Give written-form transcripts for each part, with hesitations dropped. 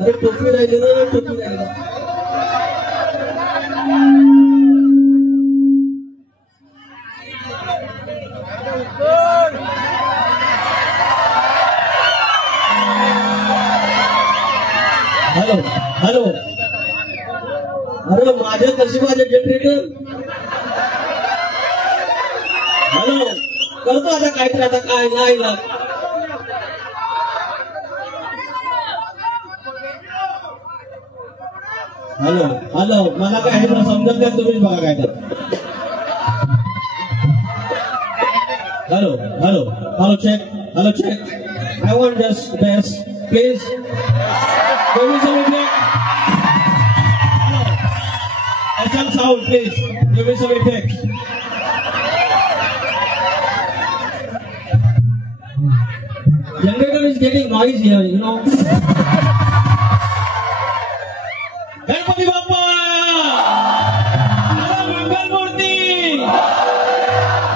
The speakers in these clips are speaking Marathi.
अरे टोपी राहिली ना, टोपी राहिली ना. हॅलो हॅलो, अरे माझ्या कशी माझे जनरेटर. हॅलो, करतो आता काहीतरी, आता काय नाही ना. हॅलो हॅलो, मला काय आहे समजत नाही, तुम्हीच बघा काय तर. Hello, check. I want just best, please. Give me some effect. Hello. SM sound, please. Give me some effect. Generator is getting noise here, you know. Ganpati Bappa, मंगल मूर्ती.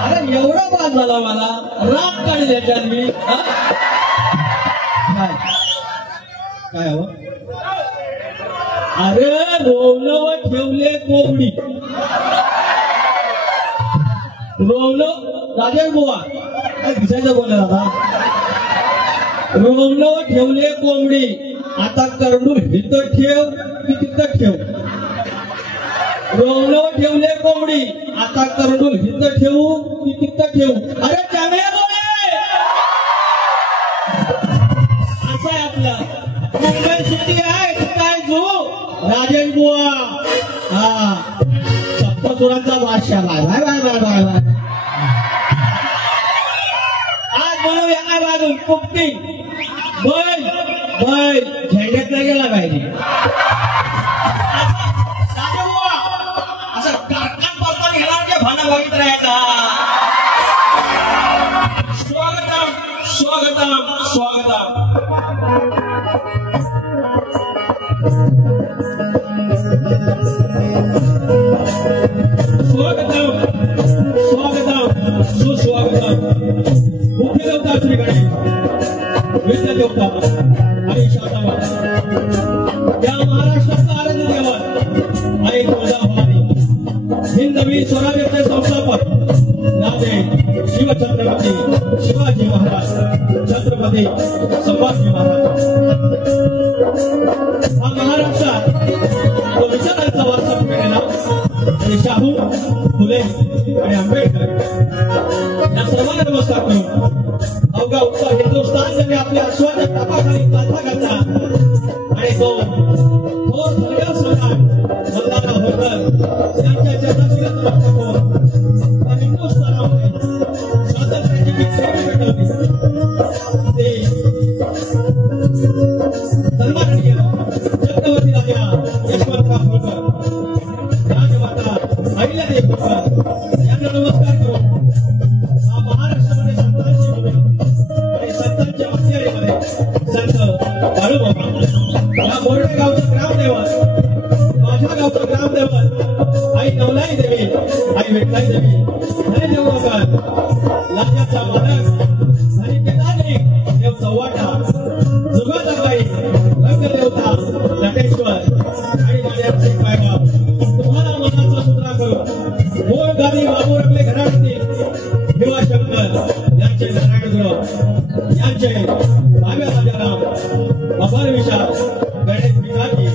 अरे एवढा बाद झाला मला, राग काढली याच्यात मी. काय हो? अरे रोवलं ठेवले कोंबडी. रोवलं राजेश बुवा काय दिसायचं बोलले दादा. रोवलं ठेवले कोंबडी, आता करडून इथं ठेव की तिथं ठेव. रोवलं ठेवले कोंबडी, आता करडून इथं ठेवू की तिथं ठेवू. अरे चांगल्या बोले असं आहे आपलं. मुंबई सिटी आहे काय जो राजेश बुवा. हा सप्तसुरांचा बादशाह. बाय आज बनवूया काय बाजून कुपटी बैल झेंड्यात नाही गेला पाहिजे. असं कारखान पासून गेला म्हणजे भाना बघित राहायचा. स्वागतम स्वागतम स्वागतम. स्वागतम स्वागतम सुस्वागतम. मुख्य देवता श्री गणेश, विद्या देवता आणि शांताबाई, या महाराष्ट्राचा आराध्य देवत आणि तुळजाभवानी, हिंदवी स्वराज्याचे संस्थापक राजे शिवछत्रपती शिवाजी महाराज, छत्रपती संभाजी महाराज. हा महाराष्ट्रात तो विचारांचा वारसा मिळाला आणि शाहू फुले आणि आंबेडकर या सर्वांना नमस्कार करून अवघा उत्तर हिंदुस्थान त्यांनी आपल्या अश्वाच्या टापाखाली काथा घातला आणि तो थोर सरकार सम्राट मल्हारराव होळकर यांच्या चरणाशी नमस्कार करून हिंदुस्थानामध्ये स्वातंत्र्याची जी संधी मिळवली ते सन्माननीय छत्रपती राजा यशवंतराव होळकर, राजमाता अहिल्यादेवी होळकर यांना नमस्कार करून हा महाराष्ट्रामध्ये संतांची भूमी आणि संतांच्या अखत्यारीमध्ये संत बाळूमामा, या बोर्डे गावचं ग्रामदैवत, माझ्या गावचं ग्रामदैवत आई नवलाई देवी, आई विठलाई देवी, हरिदेव होळकर, लाजाचा मालक आणि केदारनी देव चव्हाटा, जुगादाबाई, रंगदेवता, नटेश्वर आणि राजाचे पायगाव. तुम्हाला मनाचा सुद्रा करून मोळ गादी बाबू रंगले घराण्यातील भीमाशंकर यांचे नारायणगुरु, यांचे भाव्य राजाराम, अपार विशाल, गणेश भिकाजी,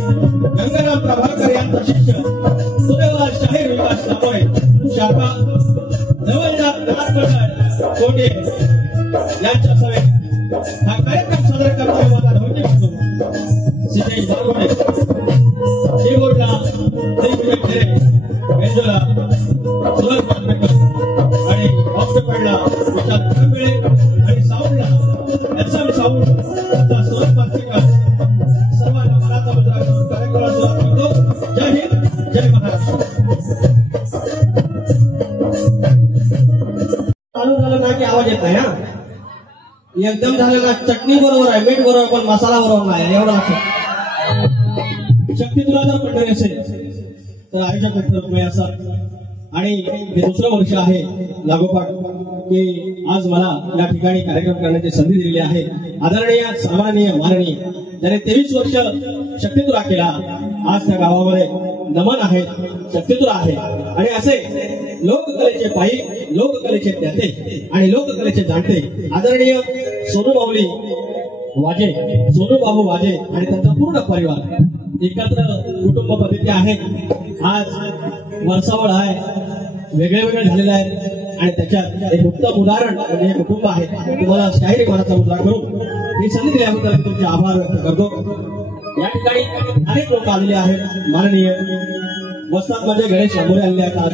गंगाराम प्रभाकर यांचा शिष्य सुदेवराज शाहीर विकास सामोरे, शाखा नवलनाथ नाथपंडर कोटे यांच्या समेत हा कार्यक्रम सादर करणारे माझा धोंडी म्हणतो सिद्धेश दारवडे, कीबोर्डला दिग्विजय खेरे, बेंजोला सुरज मांडवेकर आणि ऑक्टोपॅडला विशाल खंबेळे आणि साऊंडला एसएम साऊंड तथा सुरज मांडवेकर सर्वांना मनाचा मुद्रा करून कार्यक्रमाला सुरुवात करतो. जय हिंद, जय महाराष्ट्र. चालू झालं ना की आवाज येत नाही. हा एकदम झालं ना चटणी बरोबर आहे, मीठ बरोबर, पण मसाला बरोबर नाही, एवढं असं. शक्ती तुला जर पंढरी असेल तर आयुष्यात तुम्ही असतात. आणि हे दुसरं वर्ष आहे लागोपाठ की आज मला या ठिकाणी कार्यक्रम करण्याची संधी दिलेली आहे. आदरणीय सन्माननीय माननीय ज्याने 23 वर्ष शक्तीतुरा केला, आज त्या गावामध्ये नमन आहेत, शक्तीतुरा आहे. आणि असे लोककलेचे पायी, लोककलेचे ज्ञाते आणि लोककलेचे जाणते आदरणीय सोनू माऊली वाजे, सोनू बाबू वाजे आणि त्यांचा पूर्ण परिवार एकत्र कुटुंब पद्धती आहे. आज वर्षावळ आहे, वेगळे वेगळे झालेले आहेत आणि त्याच्यात एक उत्तम उदाहरण म्हणजे हे कुटुंब आहे. तुम्हाला शाहिरी मनाचा मुद्रा करून ही संधी दिल्याबद्दल तुमचे आभार व्यक्त करतो. या ठिकाणी अनेक लोक आलेले आहेत. माननीय वस्ताद म्हणजे गणेश आंबोरे आलेले आहेत आज.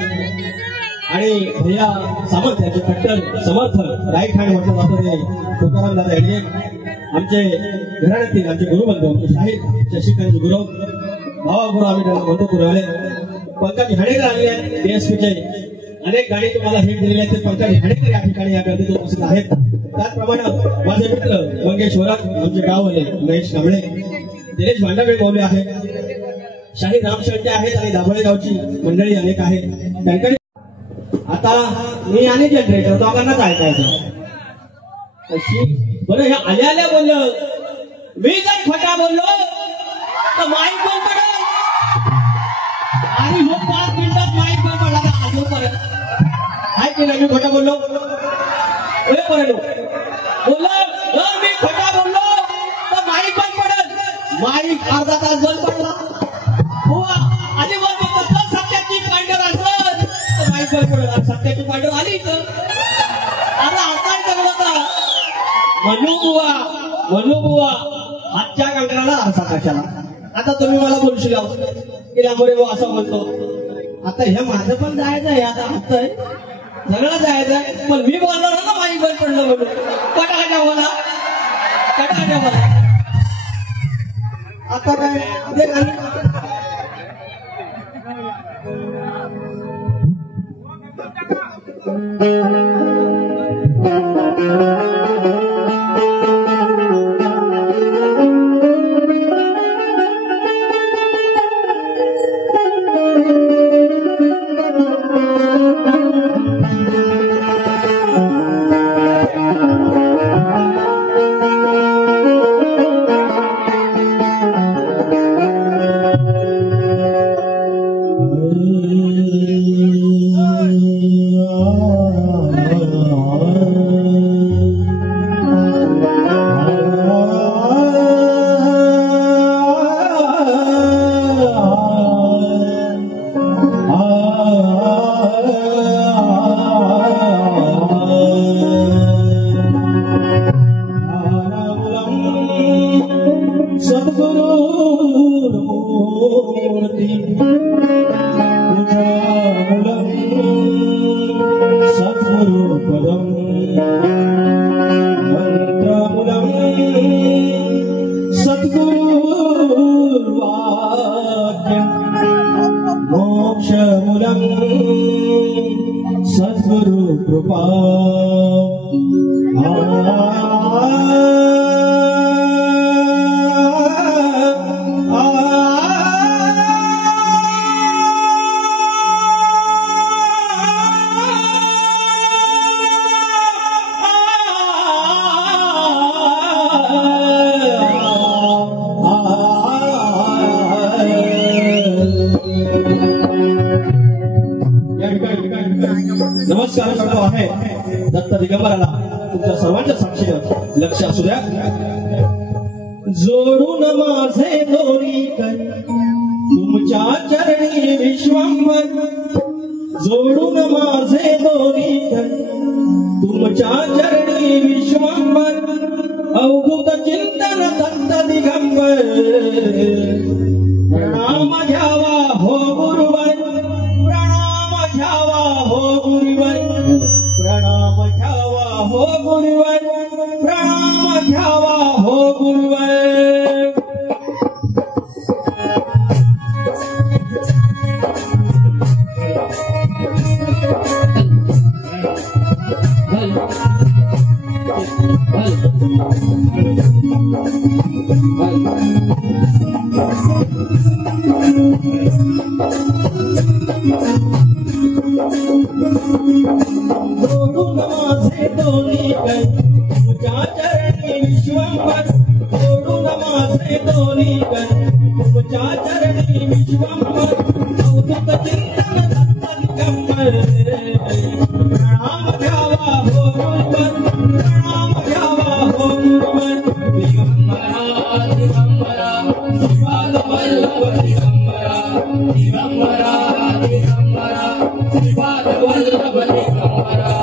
आणि भैया सामंत यांचे कट्टर समर्थन राईट हँड म्हटलं जातं ते तुकाराम दादा हेडगे आमचे घराण्यातील आमचे गुरुबंधू आमचे शाहीर शशिकांतचे गुरु भावा गुरु आम्ही त्यांना म्हणतो पुरवले पंकज हाणेकर आले आहेत DSPचे अनेक गाणी तुम्हाला हिट दिलेली आहेत ते पंकज हाणेकर या ठिकाणी या गर्दीत उपस्थित आहेत. त्याचप्रमाणे माझे मित्र मंगेश वरात आमचे गाववाले महेश कांबळे दिनेश भांडावे बोलले आहेत शाहीर रामशेट्टे आहेत आणि दाभोळे गावची मंडळी अनेक आहेत त्यांच्याकडे आता मी आणि जनरेटर दोघांनाच ऐकायचं बरं ह्या आल्या आल्या बोललं मी जर खोटा बोललो तर माईक बंद पडेल आणि हो 5 मिनिटात माईक बंद पडला तर आजो परत काय केलं मी खोटा बोललो बोललो मी खोटा बोललो तर माईक बंद पडेल माईक अर्धा तास बंद पडला हो आधी बंद पडलं सत्याची पांढर असत तर माईक बंद पडेल सत्याची पांढर आली तर आता असाय सगळं म्हणू बुवा आजच्या कंकणाला असा कशाला आता तुम्ही मला बोलू शकला की रामोरे भाऊ असं म्हणतो आता हे माझं पण जायचं आहे आता हप्तंय सगळं जायचं आहे पण मी बोलणार ना माई बंद पडलं म्हणून कटाकटा बोला आता काय ते सद्गुरु कृपा नमस्कार करतो आहे दत्त दिगंबराला तुमच्या सर्वांच्या साक्षीनं लक्ष असू द्या जोडून माझे दोन्ही कर तुमच्या चरणी विश्वंभर जोडून माझे दोन्ही कर तुमच्या चरणी विश्वंभर अवधूत चिंतन दत्त दिगंबर प्रणाम घ्यावा हो गुरुवर प्रणाम घ्यावा हो गुरुवर प्रणाम घ्यावा हो गुरुवर प्रणाम घ्यावा हो गुरुवर जोडून माझे दोन्ही कर तुमच्या चरणी विश्वंभर जोडून माझे दोन्ही कर तुमच्या चरणी विश्वंभर अवधूत चिंतन दत्त दिगंबर प्रणाम घ्यावा हो गुरुवर प्रणाम घ्यावा हो गुरुवर दिगंबरा दिगंबरा श्रीपाद वल्लभ दिगंबरा दिगंबरा दिगंबरा श्रीपाद वल्लभ दिगंबरा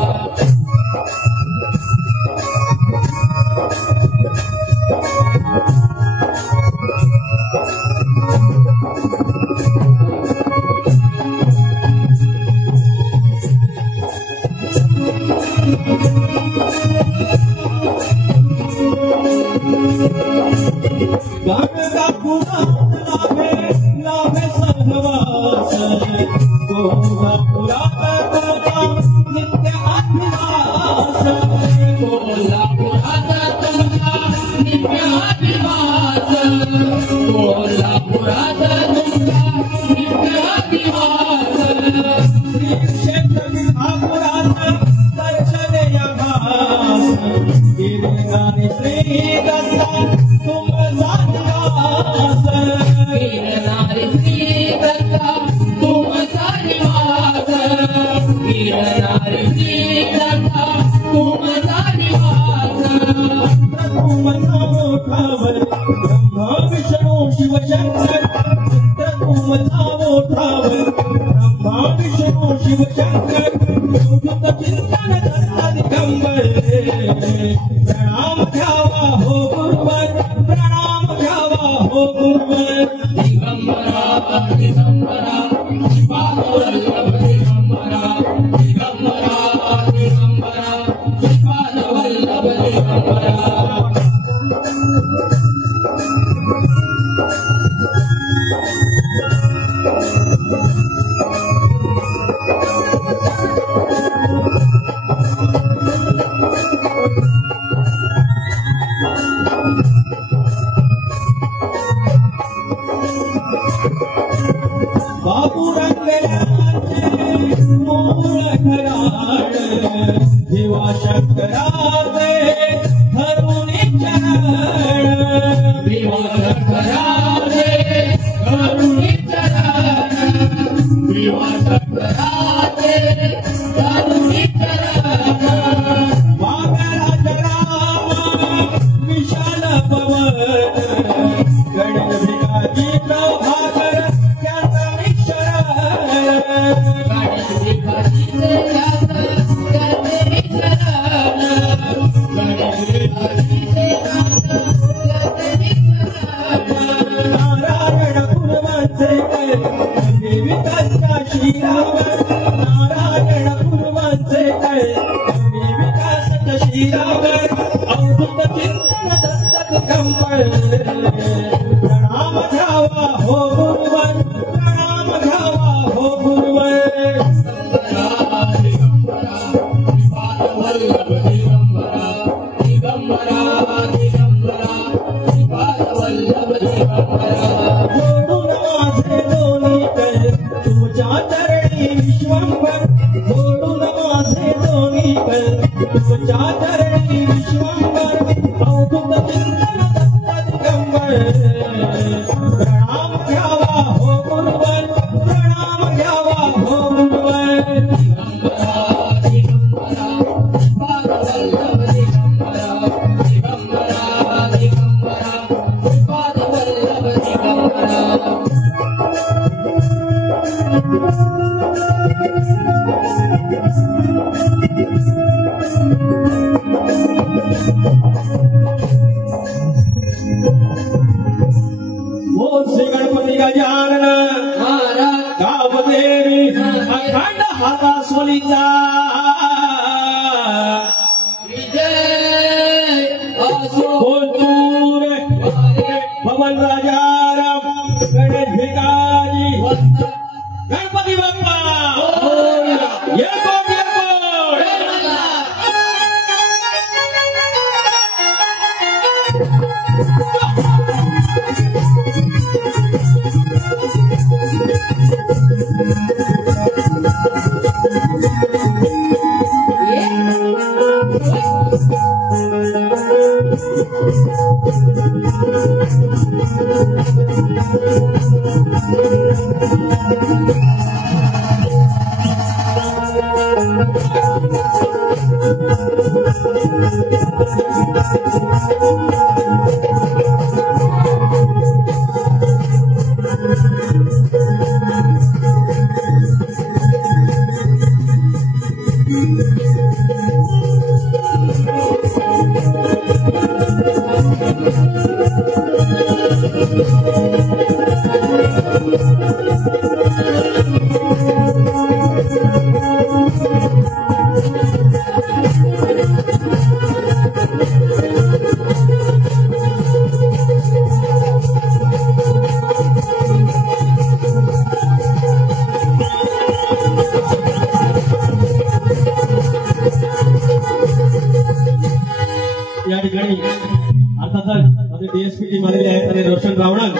या ठिकाणी अर्थातच माझे डीएसपी टीम आलेले आहेत आणि रोशन रावणन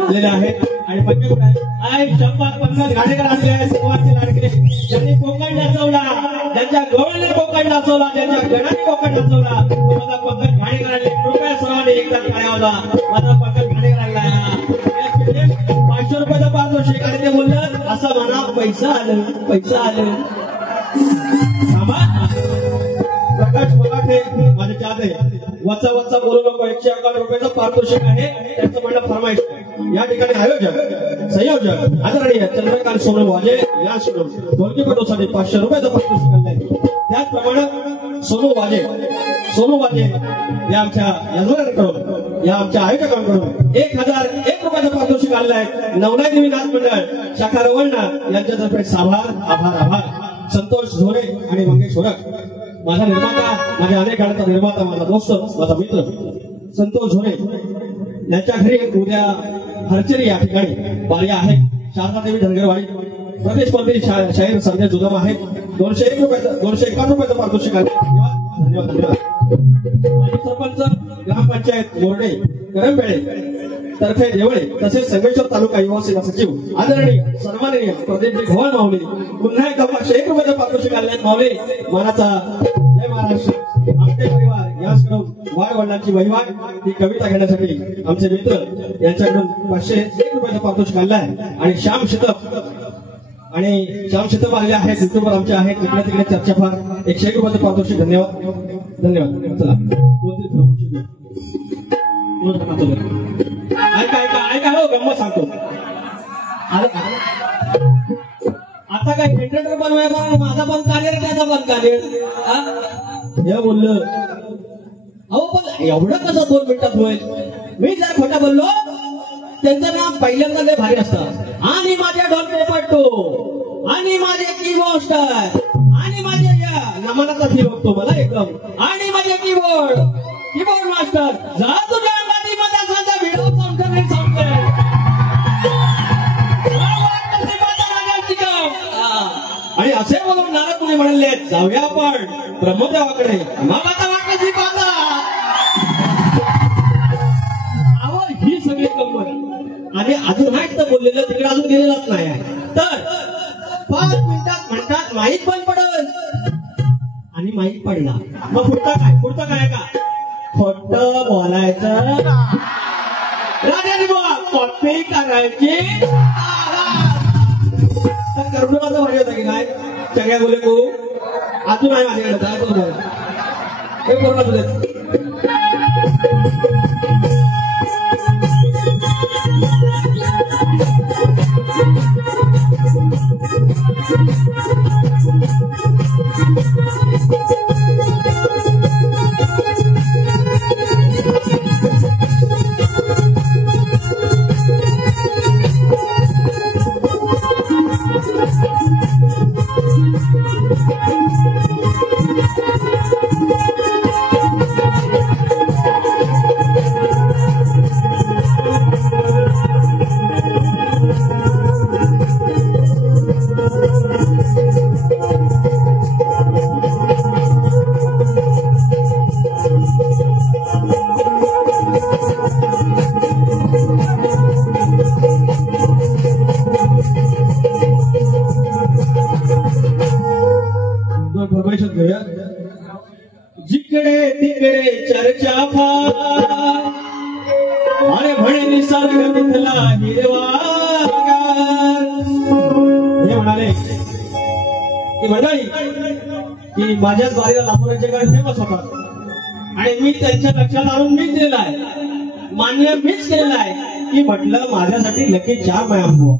आलेले आहेत आणि पंच कुठे आहे शंभर 50 गाडेकर आलेले आहेत सुरुवातीचे लाडके ज्यांनी कोकण नाचवला ज्यांच्या गवळीने कोकण नाचवला ज्यांच्या गणाने कोकण नाचवला माझा पंकज घाणेकर आले कृपया सर्वांनी एकदा टाळ्या माझा पंकज घाणेकर आलेला आहे 500 रुपयाचा पारितोषिक आणि ते बोललं असं म्हणा पैसा आलं प्रकाश मराठे माझे चाहते वचा बोलू नको 111 रुपयाचं पारितोषिक आहे त्यांचं म्हणणं फरमाईश या ठिकाणी आयोजक संयोजक आदरणीय चंद्रकांत सोनवाजे या ढोलकीपटूसाठी 500 रुपयाचं पारितोषिक आणलंय त्याचप्रमाणे सोनू वाजे या आमच्या यजमानांकडून या आमच्या आयोजकांकडून 1001 रुपयाचं पारितोषिक आणलं आहे नवनाथ देवी नाथ मंडळ शाखा रवळणा यांच्यातर्फे आभार संतोष झोरे आणि मंगेश ओरक माझा निर्माता माझ्या अनेक काळाचा निर्माता माझा दोस्त माझा मित्र संतोष झोरे यांच्या घरी उद्या हरचेरी या ठिकाणी बारी आहे शारदा देवी धनगरवाडी प्रतिस्पर्धी शाहीर संजय जुदम आहेत 201 रुपयाचं पारितोषिक आहे धन्यवाद माजी सरपंच ग्रामपंचायत मोरडे करंबेळे तर्फे देवळे तसेच संगमेश्वर तालुका युवा सेवा सचिव आदरणीय सन्माननीय प्रदीपजी भवन माऊली पुन्हा एकदा 501 रुपयाचं पारितोषिक आणल्यात माऊली मानाचा जय महाराष्ट्र आमचे परिवार याचकडून वाढ वडिलांची वहिवाट ही कविता घेण्यासाठी आमचे मित्र यांच्याकडून 501 रुपयाचं पारितोषिक आणलं आहे आणि श्याम शतप आलेले आहेत युट्यूबवर आमचे आहेत तिकडे तिकडे चर्चा फार 101 रुपयाचं पारितोषिक धन्यवाद चला ऐका हो गंमत सांगतो आता काय जनरेटर बनवायला माझा पण काढेल त्याचा पण काढेल हे बोललं अहो पण एवढं कसं 2 मिनिटात होईल मी जर खोटा बोललो त्यांचं नाव पहिल्यांदा लय भारी असतं आणि माझ्या ढोलके पट्टू आणि माझे कीबोर्ड आणि माझ्या या नमनाचा फील होतो मला एकदम आणि माझे कीबोर्ड मास्टर जा तुझ्या अंगाती मध्ये साधा व्हिडिओ सांगते आणि असे बोलून नारद मुनी म्हणाले जाऊया आपण ब्रह्मदेवाकडे मामाचा वाटची पाहता अहो ही सगळी गंमत आणि अजून हाय तर बोललेलं तिकडे अजून गेलेलाच नाही आहे तर 5 मिनिटात म्हणतात माहीत पण पडल आणि माहीत पडणार मग पुढचं काय का खोट बोलायचं राजाने बोला कॉपी करायची करुणाचा भारी होता की काय सगळ्या बोले को अजून आहे माझ्याकडे काय तो बोल हे करुणा तुझे जिकडे तिकडे चर्चा फार अरे म्हणे निसर्ग तिथला हिरवागार हे म्हणाले की मंडळी की माझ्याच बारीला लातूराचे गाणे फेमस होतात आणि मी त्यांच्या लक्षात आणून मीच दिलेला आहे मान्य मीच केलेला आहे की म्हटलं माझ्यासाठी लकी 4 मायामो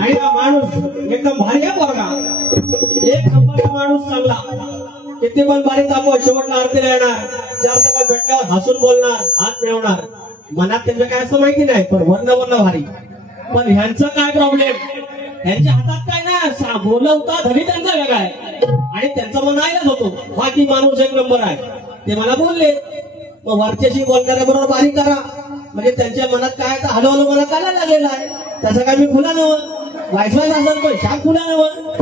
आणि हा माणूस एकदम भारी आहे बघा 1 नंबरचा माणूस चांगला किती पण बारीक तापव शेवटला आरतीला येणार 4 चपात भेटल्यावर हसून बोलणार हात मिळवणार मनात त्यांचं काय असं माहिती नाही पण वर्ण भारी पण ह्यांचं काय प्रॉब्लेम ह्यांच्या हातात काय नाही बोलवता धरी त्यांचा वेगळा आहे आणि त्यांचा मन आयलाच होतो बाकी माणूस 1 नंबर आहे ते मला बोलले मग वरच्याशी बोलणाऱ्या बरोबर बारीक करा म्हणजे त्यांच्या मनात काय हलवलं मला काय लागलेलं आहे तसं काय मी खुला नव्हतं वाईस असेल पण शाक खुला नव्हतं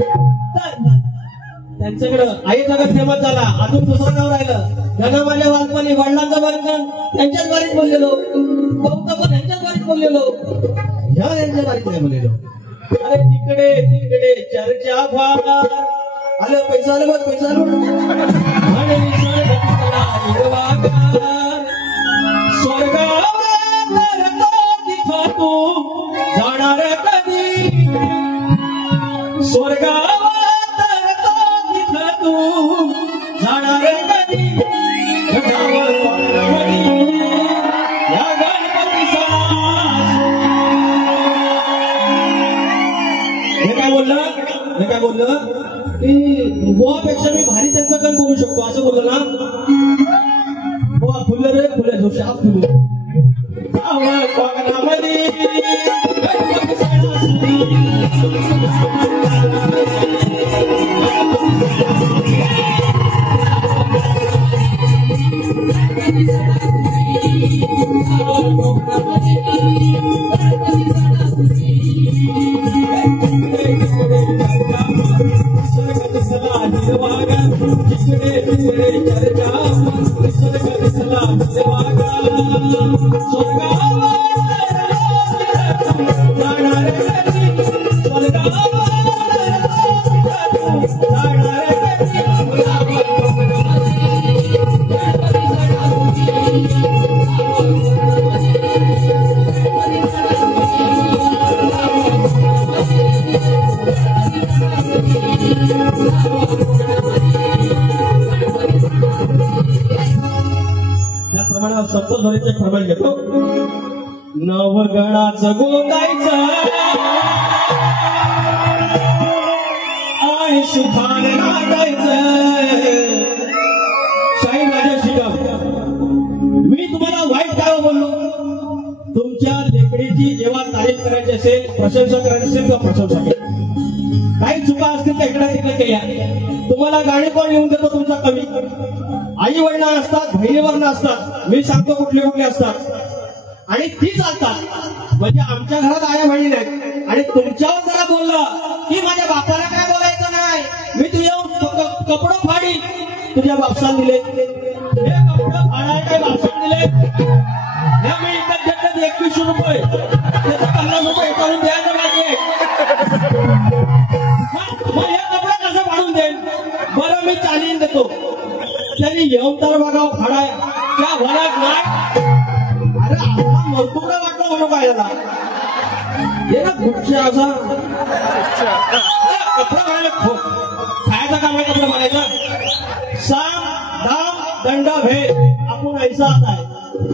त्यांच्याकडं आई जगत फेमस झाला. अजून दुसरं नाव राहिलं धनामाल्या वालपणी वडिलांचं बारीकण त्यांच्याच बारीक बोललेलो, बहुता पण यांच्याच बारीक बोललेलो, ह्या यांच्या बारीक नाही बोललेलो. अरे तिकडे तिकडे चर्चा फार आलं, पैसा आलं बघ, पैसा आलो. तू जाणार कधी स्वर्गावर तू जाणार कधी या गणपती हे काय बोललं की बुवापेक्षा मी भारी त्यांचा कण बोलू शकतो असं बोललं ना. बुवा फुलं रे फुले जोशी आप फुले संतोषवारीचे प्रमाण घेतो. नवगणाचं गोंदायचं आणि सुभान नागायचं. शाहीर राजा शिकव, मी तुम्हाला वाईट काय बोललो? तुमच्या लेकडीची जेव्हा तारीफ करायची असेल, प्रशंसा करायची असेल तर प्रशंसा केली. काही चुका असतील तर इकडे तिकडे केल्या. तुम्हाला गाणी कोण लिहून देतो? तुमचा कवी. आई वडिला असतात, बहिणी वर्ण असतात, मी सांगतो कुठले कुठले असतात आणि ती चालतात. म्हणजे आमच्या घरात आया बहिणी नाहीत आणि तुमच्यावर जरा बोललं की माझ्या बापाला काय बोलायचं नाही, मी तुझ्या कपडे फाडी. तुझ्या बापसान दिले हे कपडे फाडायला काय बापसान दिले? हे मी इकडे घेतले 2100 रुपये, त्याचे 50 रुपये करून द्यायचं मागे. मग हे कपडे कसं फाडून देईल? बरं मी चालीन देतो. त्यांनी येऊन तर बघा फाडाय त्या भरात नाही. अरे आता मरतुकडे वाटलं म्हणून काय झाला हे ना गुच्छा असा कपडा म्हणायला खायचा काम आहे. कपडा म्हणायचा साम दाम दंड भेद आपण ऐसा आता आहे.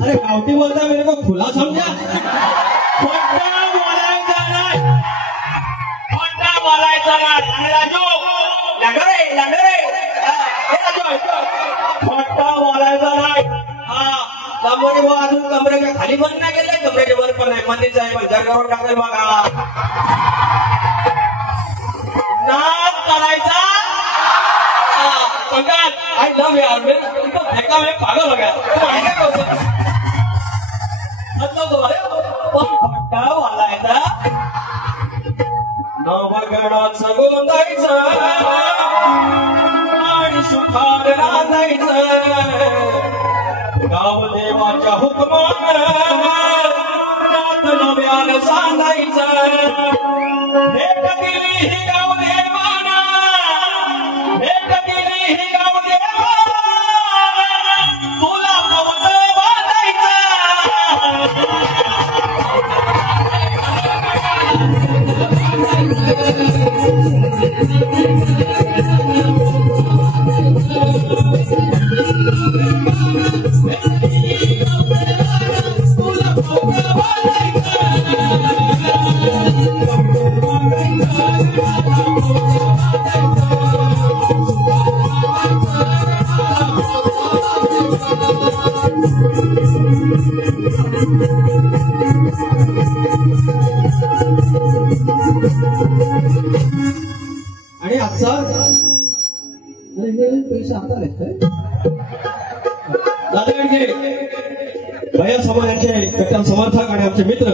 अरे गावठी बोलता मेरे को खुला समजा. खोटा बोलायचा नाही, खोटा बोलायचा नाही. राजू लंगरे खोटा बोलायचा नाही. हा कमरे अजून कमरेच्या खाली बंद नाही गेले, कमरेच्या वर पण नाही. मंदिर आहे पण जरगावर टाकेल बघा. नाच करायचा आई लव यार फेका में पागल हो गया. पण खोटा बोलायचा. नवगणाचं गोंदायचं आणि सुखार नांदायचं. गावदेवाच्या हुकमान नात नव्यानं सांगायचं. भेट दिली ही गावदेवाना, भेट दिली ही गावदेवाना, तुला कवलं बांधायचं. आणि आजचा पैसा आता दादा भैया समाजाचे कट्टर समर्थक आणि आमचे मित्र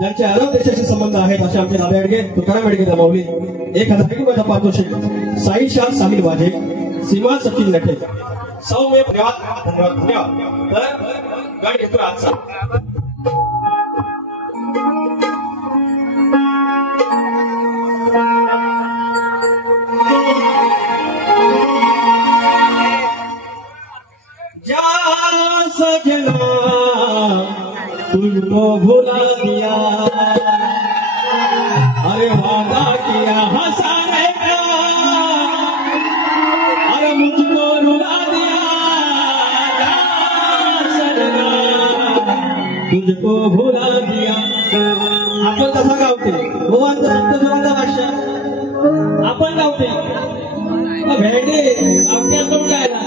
ज्यांचे अरब देशाशी संबंध आहेत असे आमचे दादा अडगे, तुकाराम अडगे, माऊली 1000 पारितोषिक साई शाह साहिल वाजे, सीमा सचिन नटे, सौम्य धन्यवाद धन्यवाद धन्यवाद. तर गाडी येतो आजचा सजना तुमको भुला दिया, अरे वादा किया हंसाने का, अरे मुझको रुला दिया. सजना तुझको भुला दिया. आपण कसा गावते भगवानचा सप्तस्वरांचा भाषा आपण गावते. भेंडे गावठी असं काय ना,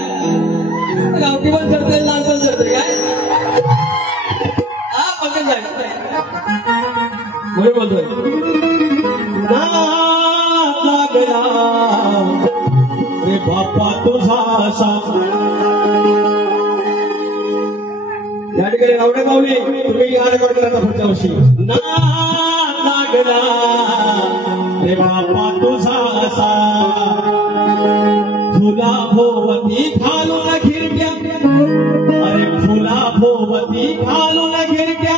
गावठी पण करते लाल पण करते काय हा पंकज म्हणून बोलतोय ना लागला रे बाप्पा तुझा असा. या ठिकाणी रावडे माऊली तुम्ही हा रेकॉर्ड करता पुढच्या वर्षी. ना लागला रे बाप्पा तुझा असा, फुला भोवती घालून खिरक्या, अरे फुला भोवती घालून खिरक्या,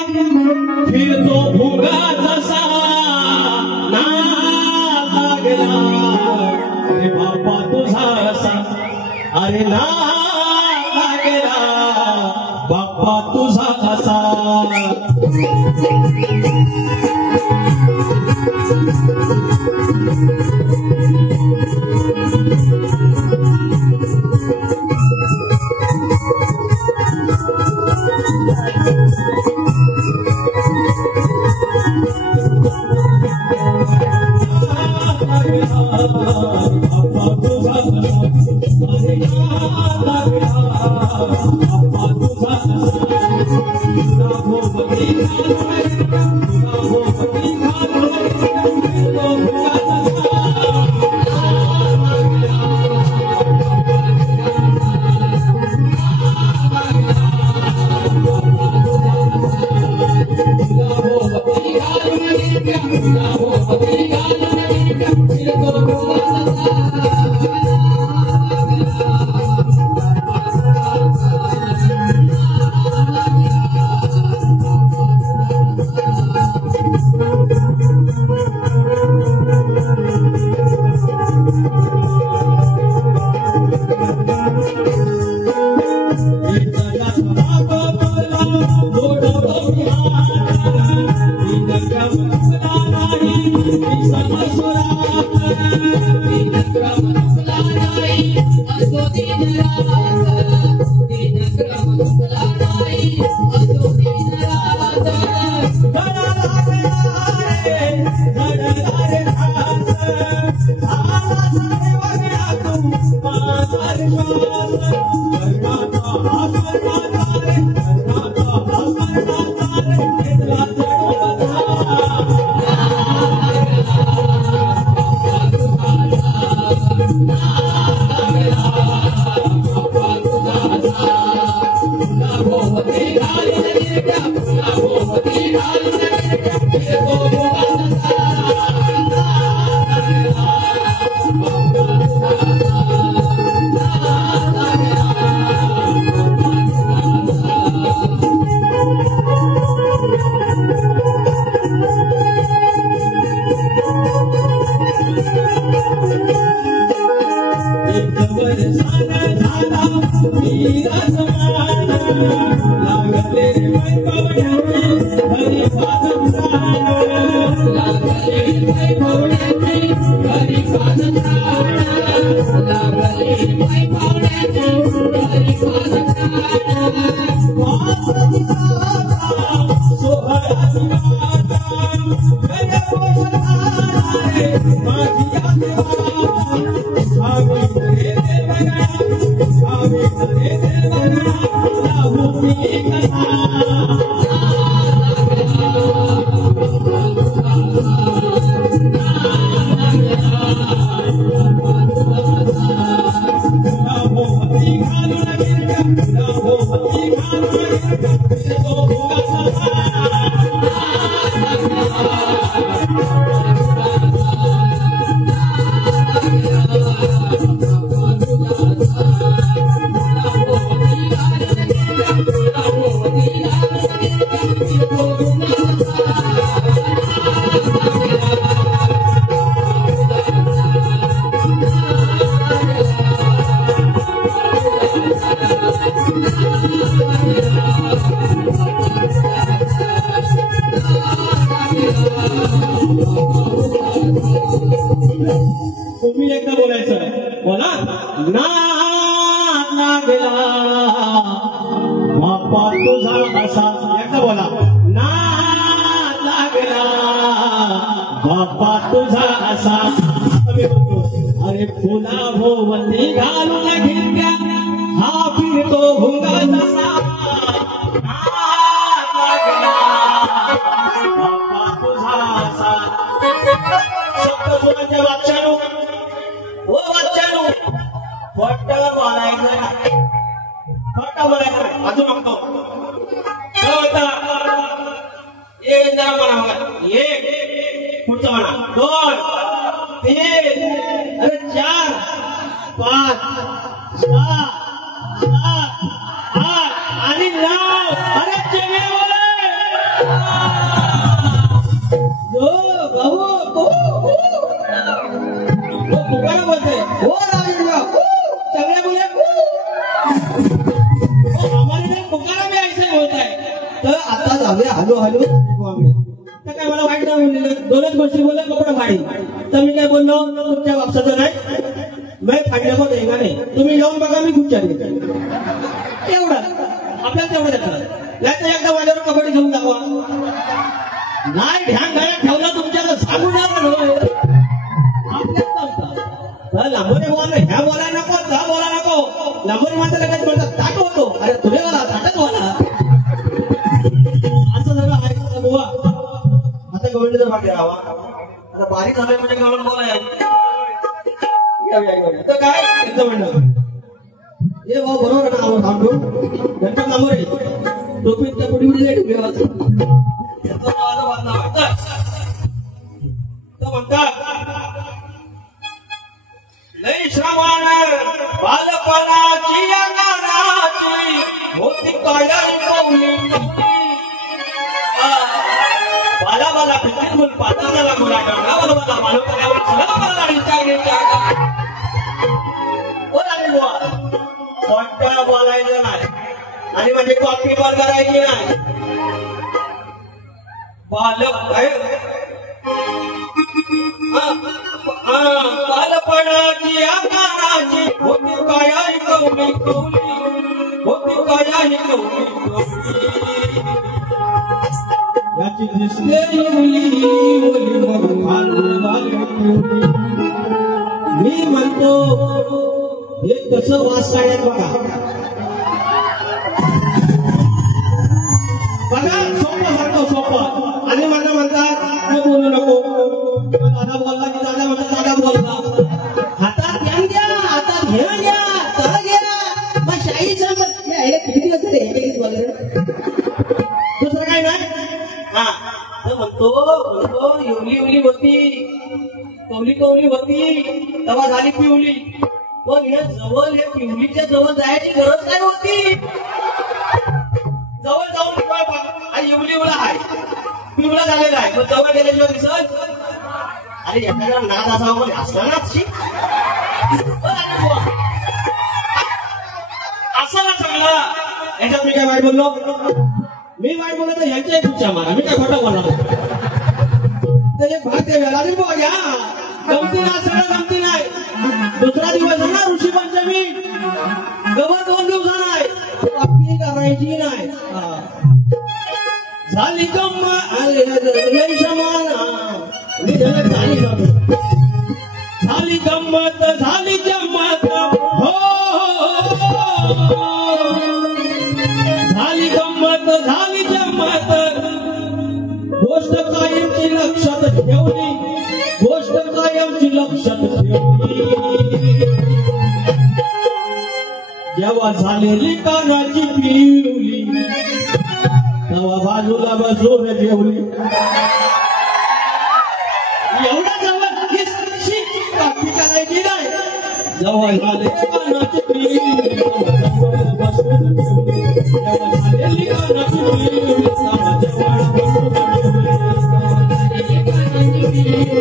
फिरतो फुगा जसा. ना लागला रे बाप्पा तुझा असा, अरे ना लागला बाप्पा तुझा असा. तुम्ही एकदा बोलायचं, बोला ना लागला बाप्पा तुझा असा, एकदा बोला ना लागला बाप्पा तुझा असा. मी म्हणतो अरे फुला भोवती घालून घेतल्या हा फिरतो भुंगा जसा, लागला बाप्पा तुझा असा. सप्तसुरांच्या वाच्यानु ओ वाच्यानु फट बोलायचं, फट बोलायचं अजून म्हणतो एक जरा म्हणा, एक पुढचं म्हणा, 2 3 अरे 4 5 6 7 8 आणि 9 अरे चेंगळे बोले भाऊ तुकाराम बोलते हो राजेंद्र चंगळे बोले हमारे लिए तुकाराम ऐसे बोलता है. तर आता जाऊया हॅलो हॅलो तर काय मला वाईट नाही बोललेलं, 2च गोष्टी बोलल्या कपडे फाडी. तर मी काय बोललो तुमच्या बापसाचं नाही मी फाडण्यावर देगा नाही, तुम्ही येऊन बघा मी खूप छान एवढं आपल्याला तेवढं देतात. याचं एकदा माझ्यावर कबड्डी घेऊन दाखवा नाही ध्यान घरात ठेवलं तुमच्या सांगू नका लांबोनी बोला ह्या बोला नको जा बोला नको लांबोनी मात्र लगेच म्हणतात ताट होतो अरे तुझे बोला ताटच बोला असं सगळं आहे बुवा. आता गवंडी जर बाकी राहावा आता बारीक झालं म्हणजे गवंड बोलाय तर काय त्यांचं म्हणणं हे भाऊ बरोबर ना आवर थांबून नंतर नंबर आहे टोपीत त्या पुढे उडी ठेवली म्हणतात लय श्रवण बालपणाची अंगाराची होती काळी बाला बाला पितृ मुल पाताला मुला गंगा बाला बाला मानव कल्यावर चला बाला पोट्या बोलायचं नाही आणि म्हणजे कॉपी वर करायची नाही. बालक बालपणाची अंगाराची होती काळी कवली होती काळी कवली याची दिसलेली मुली मग मी म्हणतो हे कसं वास काढ्यात बघा बघा सोपं सांगतो सोपं. आणि मला म्हणतात बोलू नको दादा बोलला की दादा म्हणतात दादा बोलला हातात ध्यान द्या हातात ध्यान द्या तर घ्या मग शाही सांगत किती दिवस झाले दुसरं काय नाही. हा तर म्हणतो येवली येवली होती कवली कवली होती तेव्हा झाली पिवली पण हे जवळ हे पिवलीच्या जवळ जायची गरज काय होती. जवळ जाऊन येवली एवढा आहे पिवळा झालेला आहे मग जवळ गेल्याशिवाय दिसत अरे एखादा नाद असावा मध्ये असला ना असं ना चांगला. याच्यात मी काय वाईट बोललो मी वाईट बोललो तर ह्यांच्या खुर्च्या मारा मी काय खोटं बोलणार तर एक भाग ते वेळा बघा गमती ना सगळं गमती नाही. दुसरा दिवस आहे ना ऋषी पंचमी गवत 2 दिवसांना आहे आपली करायची नाही. झाली गम्मा अरे झाली गंमत झाली जम्मत हो झाली गंमत झाली जम्मत गोष्ट कायमची लक्षात ठेवली गोष्ट कायमची लक्षात ठेवली. जेव्हा झालेली कानाची पिवली तेव्हा बाजूला बसून जेवली. एवढा जवळ कापी करायची नाही जवळ झाले कानाची पिवली बसून जेवली जेव्हा झालेली कानाची पिवली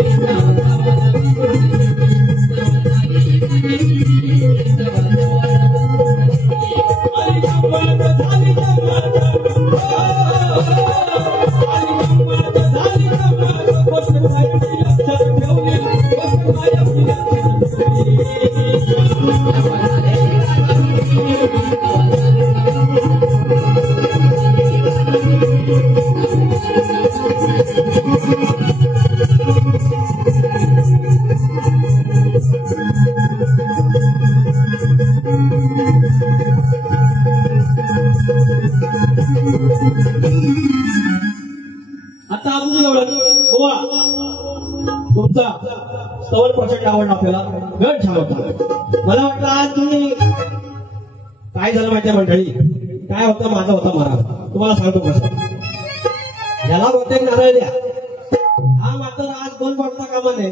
आता आमची गवळण बुवा तुमचा स्तवन प्रचंड आवडला आपल्याला गण छान होता. मला वाटलं आज तुम्ही काय झालं माहिती मंडळी काय होतं माझा होता मारा तुम्हाला सांगतो कसं याला बहुतेक नारळ द्या हा मात्र आज दोन पडता कामा नाही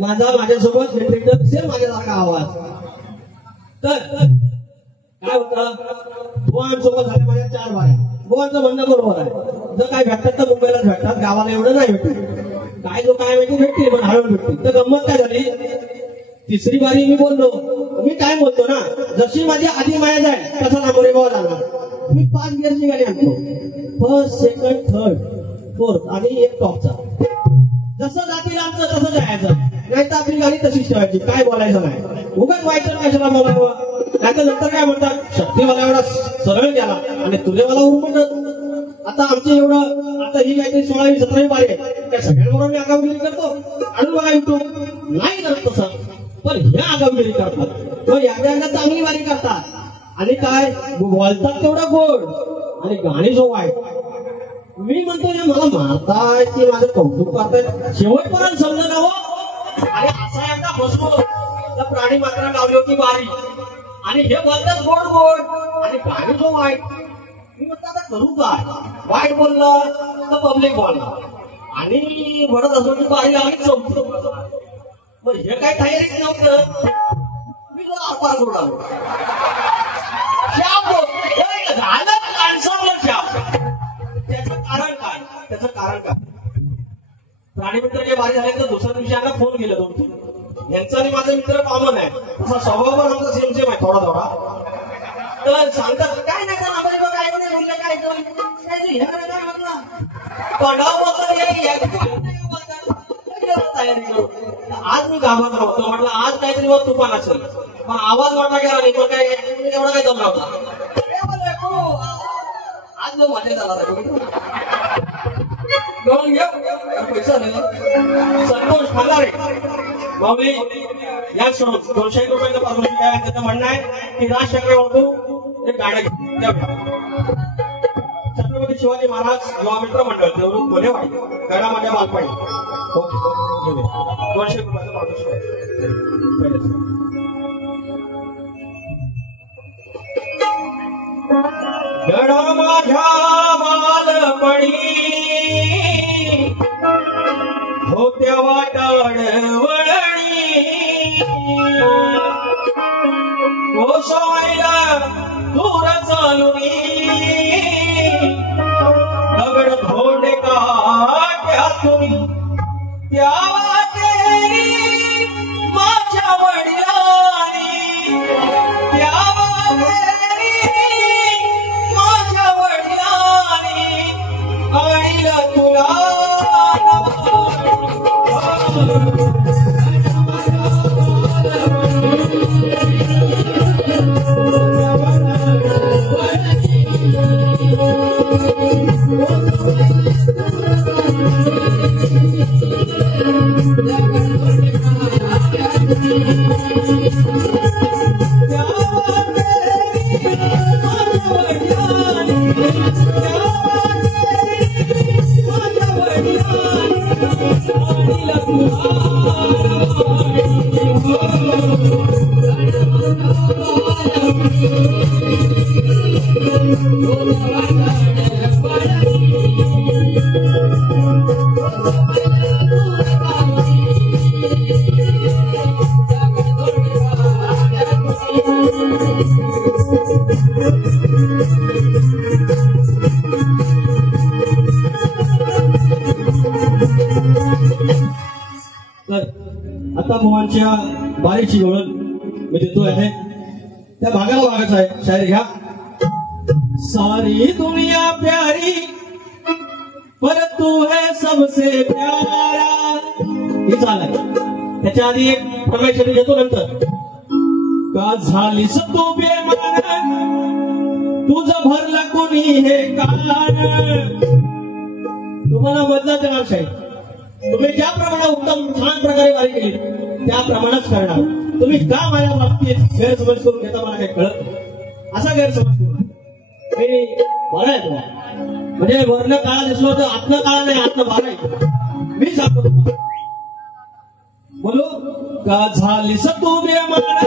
माझा माझ्यासोबत वेंट्रिकल सेम माझ्यासारखा आवाज तर काय होतं बुवांसोबत झाल्या माझ्या 4 बाऱ्या बुवांचं म्हणणं बरोबर आहे जर काय भेटतात तर मुंबईलाच भेटतात गावाला एवढं नाही भेटत काय जो काय माहिती भेटतील पण हळूहळू भेटतील. तर गंमत काय झाली तिसरी बारी मी बोललो मी काय बोलतो ना जशी माझी आधी माया जाय तसा नामोरे बाबा जाणार मी 5 गिअरची गाडी आणतो फर्स्ट सेकंड थर्ड फोर्थ आणि एक टॉपचा जसं जातील आमचं तसं जायचं नाही तर आपली गाडी तशीच ठेवायची काय बोलायचं नाही उगाच वाईट कशाला बोलावं नाहीतर नंतर काय म्हणतात शक्तीवाला एवढा सरळ गेला आणि तुझेवाला उरमट आता आमची एवढं आता ही काहीतरी 16वी 17वी बारी आहे त्या सगळ्यांबरोबर मी आगावगिरी करतो आणून बघा युट्यूब नाही करत तसं पण ह्या आगावगिरी करतात मग या चांगली बारी करतात आणि काय बोलतात तेवढं गोड आणि गाणी जो वाईट मी म्हणतो मला मारताय की माझं कौतुक करताय शेवटपर्यंत समजा ना हो आणि असा एकदा बसलो तर प्राणी मात्र लावली होती बारी आणि हे बोलतात गोड गोड आणि गाणी जो वाईट मी म्हणतो आता करू काय वाईट बोललं तर पब्लिक बोलणार आणि म्हणत असो की बारी लागली चौथी मग हे काय तयारी नव्हतं मी तुला आपार करून आलो झालं कानसावलं शाप त्याचं कारण काय प्राणी मित्र जे बारी झाले तर दुसऱ्या दिवशी आम्हाला फोन केला 2-3 यांचा आणि माझा मित्र कॉमन आहे तसा स्वभाव पण आमचा सेम सेम आहे थोडा थोडा तर सांगतात काय नाही का काय नाही बोललं काय काय म्हटलं तोंडावर तयारी करू आज मी घाबरलो होतो म्हटलं आज काहीतरी तुफान असेल पण आवाज वाटा गेला नाही पण काय एवढा काही दम नव्हता आज जो मजा झाला गवळण घेऊ पैसा नाही संतोष खालारे बावली या 200 रुपयाचं पारितोषिक आहे त्याचं म्हणणं आहे की राज चक्रवर्ती एक गाड्या घ्या छत्रपती शिवाजी महाराज युवा मित्र मंडळ देवरूप गोलेवाडी गडा माझ्या बालपाडी 200 रुपयाचं पारितोषिक आहे गडा माझ्या बालपणी होत्या वाटाड वळणी कोसवायला दूर चालुनी दगड धोंडे काट्यातून त्या वाटेरी माझ्या वडिलांनी त्या वाटेरी माझ्या वडिलांनी आणीला तुला आता मोहनच्या बारीची गवळण मी देतो आहे त्या भागाला भागाचा आहे शायरी घ्या सारी दुनिया प्यारी पर तू है सबसे प्यारा हे चालय त्याच्या आधी एक परमेश्वरी घेतो नंतर का झालीस तू बेमान तुझं भरलं कोणी हे कान तुम्हाला बदलाच येणार शाहीर तुम्ही ज्या प्रमाणात उत्तम छान प्रकारे वारी केली त्याप्रमाणेच करणार तुम्ही का माझ्या बाबतीत गैरसमज करून घेता मला काही कळत असा गैरसमज करू हे बरं आहे तुला म्हणजे वरनं काळा दिसलो तर आतनं काळा नाही आतनं बारा आहे मी सांगतो तुम्हाला बोलो का झालीस तू बेमान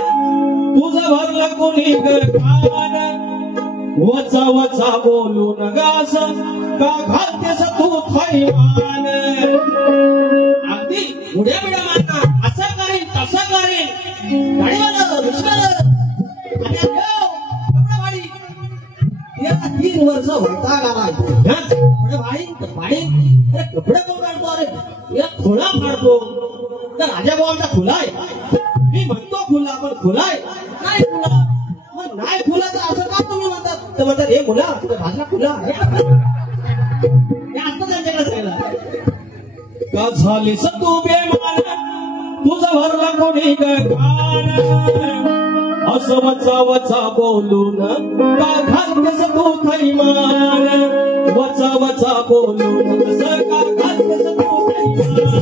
तुझं भरलं कोणी कान वचा वचा बोलू नगास का घालतेस तू थैमान अगदी उड्या बिड्या मारणार असं करेन तसं करेन गाडीवाला रिक्षावाला आणि कपडा भाडी याला 3 वर्ष वैताग आलाय कपडे भाडी कपडे कोण काढतो अरे या खोला फाडतो तर राजा भाऊ खुला आहे मी म्हणतो खुला पण खुला आहे नाही खुला मग नाही खुला तर असं का तुम्ही म्हणतात तर म्हणतात हे खुला भाषा खुला हे असतं त्यांच्याकडे राहिला का झालीस तू बेमान तुझं भरला कोणी कान असं वचा वचा बोलून का घालतेस तू थैमान वचा वचा बोलून असं का घालतेस तू थैमान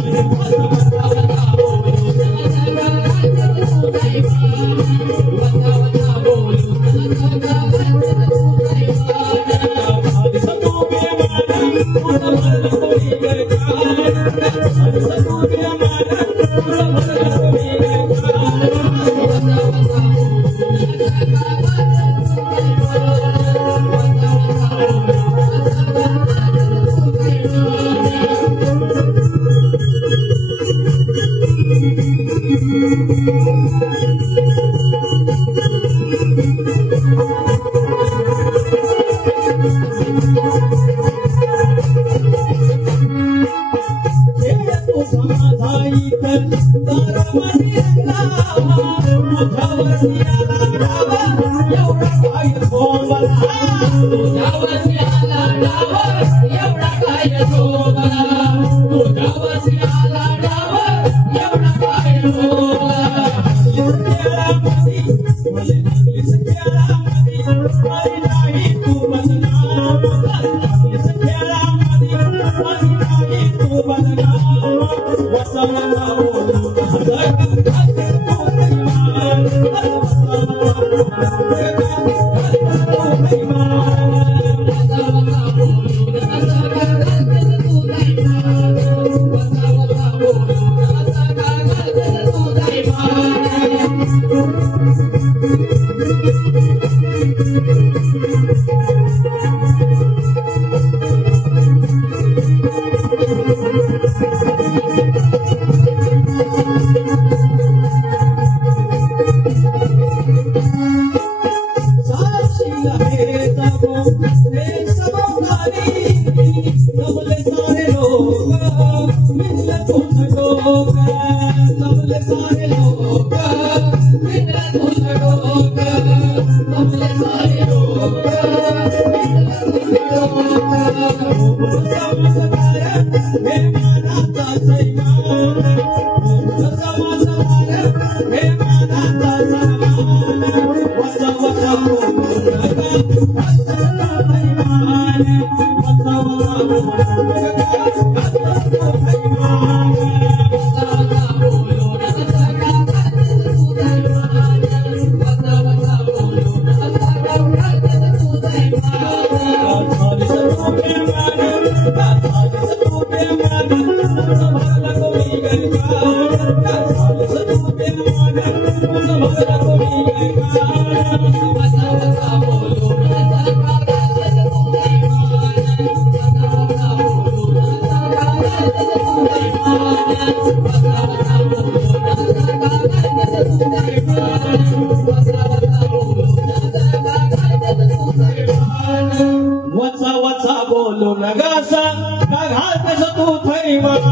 वचा वचा बोलू नगासा का घालतेस तू थैमान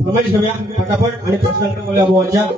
फरमाईश घेऊया फटाफट आणि प्रश्नांकडे बोलूया बुवांच्या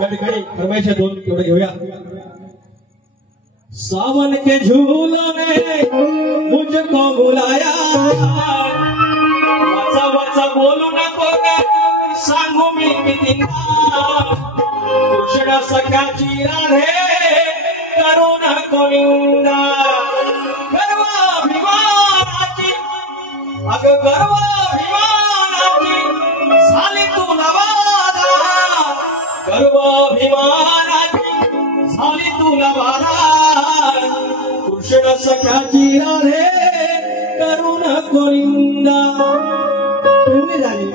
या ठिकाणी फरमाईश दोन तेवढे घेऊया. सावन के झूलों ने मुझको बुलाया, वचा वचा बोलू नको सांगू मी किती कृष्ण सख्याची राधे करू नको निंदा. गर्वाभिमानाची अगं गर्वाभिमानाची झाली तू नवादा, गर्वाभिमानाची झाली तू नवादा. कृष्ण सख्याची राधे करू नको निंदा. पिवली झाली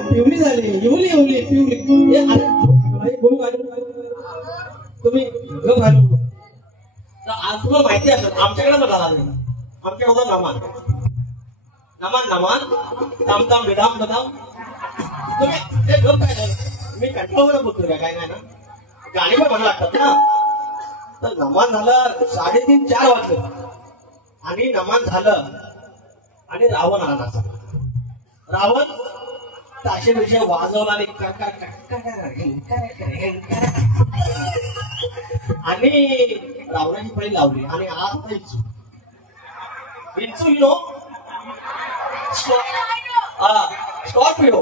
इवली इवली पिवली. बोलू काय तुम्ही आज तुला माहिती असेल आमच्याकडे पण झाला नाही. आमच्याकडे होता नमान नमान नमान ताम ताम बेदाम बदाम. तुम्ही ते गप काय झालं मी कंटाळून बोलतो काय काय ना गाणी पण मला लागतात ना. तर नमान झालं 3:30-4 वाजले आणि नमान झालं आणि रावण आला नाचा. रावण ताशे बिशे वाजवला आणि रावणाची फळी लावली आणि आज इन्सू यु नो स्कॉर्पिओ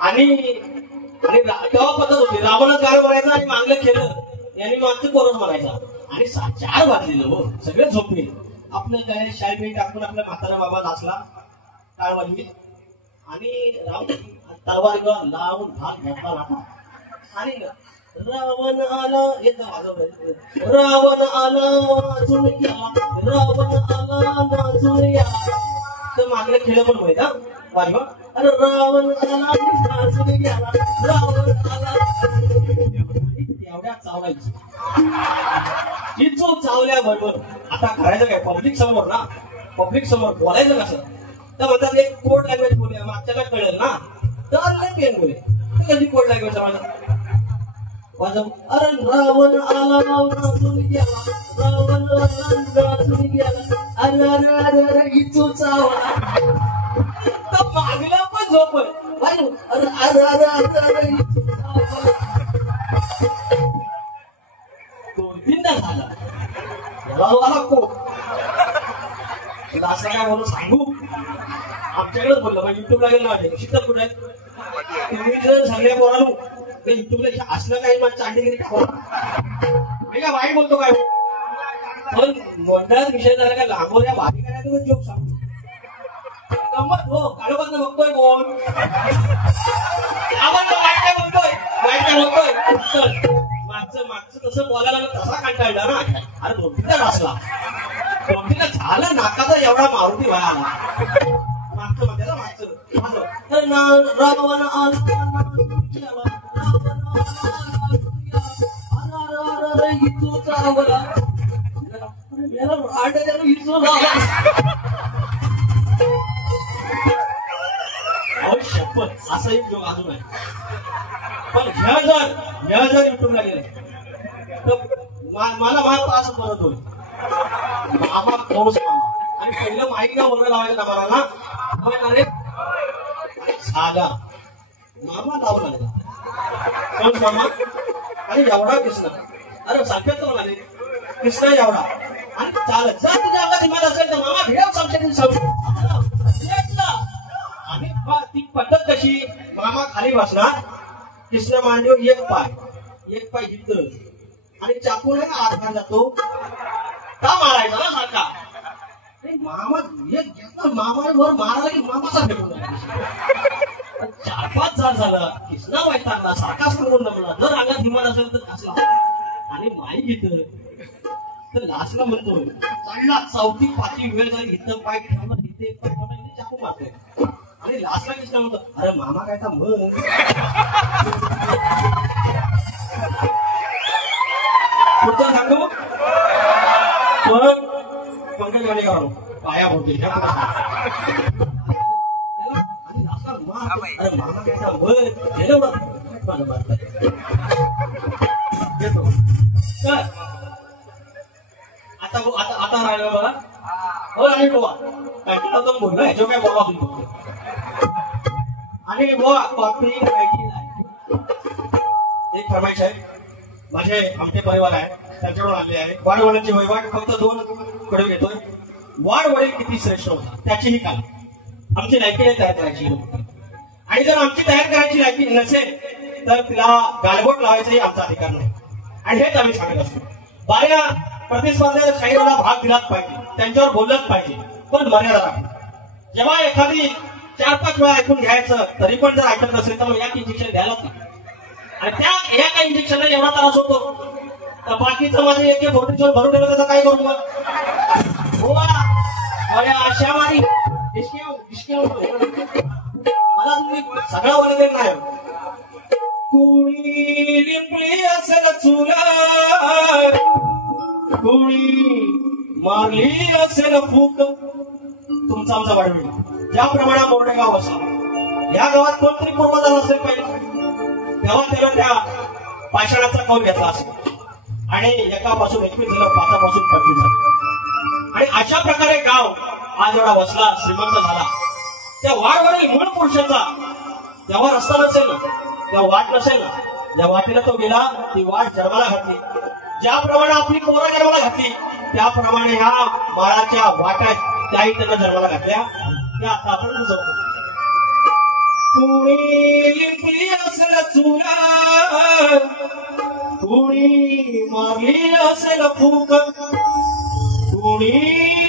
आणि तेव्हा पद्धत होती रावणच गाणं म्हणायचं आणि मागलं खेळलं यांनी मागचं कोरस म्हणायचा. आणि 4 वाजलेलं हो सगळे झोपले. आपलं काय शाळेत टाकून आपल्या म्हातारा बाबा नाचला टाळ वाजवीत आणि रावण तलवार लावून भाग घेतला नाका आणि रावण आला येतं वाजवलं. रावण आला वाजून गेला, रावण आला वाजून गेला. तर मागलं खेळ पण माहित हा वाजवा. अरे रावण आला वाजून गेला, रावण आला. एवढ्या चावलायची चिंचू चावल्याबरोबर आता करायचं काय पब्लिक समोर ना. पब्लिक समोर बोलायचं कसं तर म्हणतात एक कोड लँग्वेज बोलूया मागच्याला कळेल ना. तर पेन बोले कधी कोड लँग्वेज वाजव. अरे रावण आला वाजून गेला, रावण आला वाजून गेला. अरे अरे अरे अरे इचू चावला. तर मागला पण झोप अरे अरे अरे अरे अरे इचू चावला. 2-3दा झाला याला को असं काय बोलू सांगू आमच्याकडेच बोललं मग युट्यूबला गेलं वाटतं शिकत कुठे आहेत तुम्ही जर सगळ्या बोलालो युट्यूबला असलं काही मग चांडीगिरी टाकवलं का वाईट बोलतो काय पण मंडळात विषय झाला काय लांबोऱ्या भाभी करायचं जोक सांगतो गंमत हो काळोबांना बघतोय कोण आपण वाईट बोलतोय मागचं तसं बोलायला तसा कंटाळला ना. अरे 2-3दा वाचला 2-3दा झालं नाकाचा एवढा मारुती व्हायला आला. मागचं मध्ये ना मागचं रावण शपथ असा एक जोग अजून आहे. पण ह्या जर युट्यूबला गेले तर मला असं परत होईल मामा पाऊस मामा आणि पहिलं माईक ना बरोबर लावायचं ना रे साधा मामा लावला कोण मामा आणि एवढा कृष्ण. अरे सारख्याच म्हणाले कृष्ण एवढा आणि चालत जर तुझ्या अंगात हिमात असेल तर मामा भिडव आणि ती पद्धत कशी मामा खाली बसणार कृष्ण मांडव एक पाय इथं आणि चाकून आत घाल जातो का मारायचा ना सारखा. मामा एक घेतला मामावर मारायला की मामाचा फेकून 4-5 झाड झालं कृष्णा वैतागला सारखा सांगून जमला. जर अंगात हिमात असेल तर घासला आणि माई घेतलं तर लास्टला म्हणतोय चालला 4थी-5थी वेळ झाली इथं पाय ठेवला इथे पाय ठेवला इथे चाकू मारतोय आणि लास्टला कृष्णा म्हणतो अरे मामा काय का मग पुढचं सांगू पण पंकज गाणे करा पाया होते अरे मामा काय का आता राहिलं बघा हो आणि गोवा काय बोललोय जो काय बोला तुम्ही आणि गोवा कॉफी एक फरमाईश आहे, माझे आमचे परिवार आहे त्यांच्याकडून आले आहे. वाडवड्याची वहिवाट फक्त 2 कडे घेतोय. वाडवडे किती श्रेष्ठ होता त्याचीही काल आमची लायकी तयार करायची, आणि जर आमची तयार करायची लायकी नसेल तर तिला गालबोट लावायचाही आमचा अधिकार नाही. आणि हेच आम्ही सांगत असतो, बाऱ्या प्रतिस्पर्धेला शाहीराला भाग दिलाच पाहिजे, त्यांच्यावर बोललंच पाहिजे, पण मर्यादा राखली. जेव्हा एखादी 4-5 वेळा ऐकून घ्यायचं तरी पण जर ऐकत असेल तर मग एक इंजेक्शन द्यायलाच नाही. आणि त्या एका इंजेक्शनला एवढा त्रास होतो तर बाकीचं माझे एक 47 भरून ठेवलं त्याचं काय करू मग? अशा मारी मला तुम्ही सगळं बोलले नाही. कुणी लिपली असेल चुला, कुणी मारली असेल फूक. तुमचा आमचा वाढवेल ज्याप्रमाणे मोरडेगाव असा, या गावात कोणतरी पूर्वजाला असेल पाहिजे तेव्हा त्याला त्या पाषाणाचा कौल घेतला असेल, आणि एकापासून 21 झालं, 5पासून 25 झालं, आणि अशा प्रकारे गाव आज एवढा वसला श्रीमंत झाला. त्या वाडवरील मूळ पुरुषाचा तेव्हा रस्ता नसेल ना, तेव्हा वाट नसेल ना, ज्या वाटेला तो गेला ती वाट जन्माला घातली. ज्याप्रमाणे आपली पोरं जन्माला घातली त्याप्रमाणे ह्या बाळाच्या वाटा त्याही त्यांना जन्माला घातल्या. त्या आता आपण जाऊ. कुणी लिपली असेल चुला, कुणी मारली असेल फूक, कुणी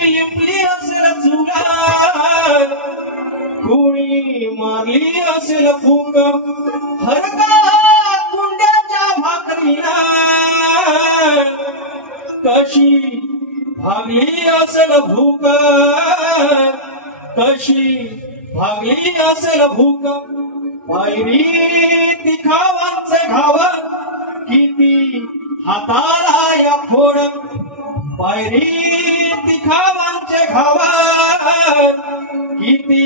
लिपली असेल चुला, कुणी मारली असेल फूक. हरका कुंड्याच्या भाकरीला कशी भागली असेल भूक, कशी भागली असेल भूक. पायरी तिखावांचे घाव किती हाताला या फोड, पायरी तिखावांचे घाव किती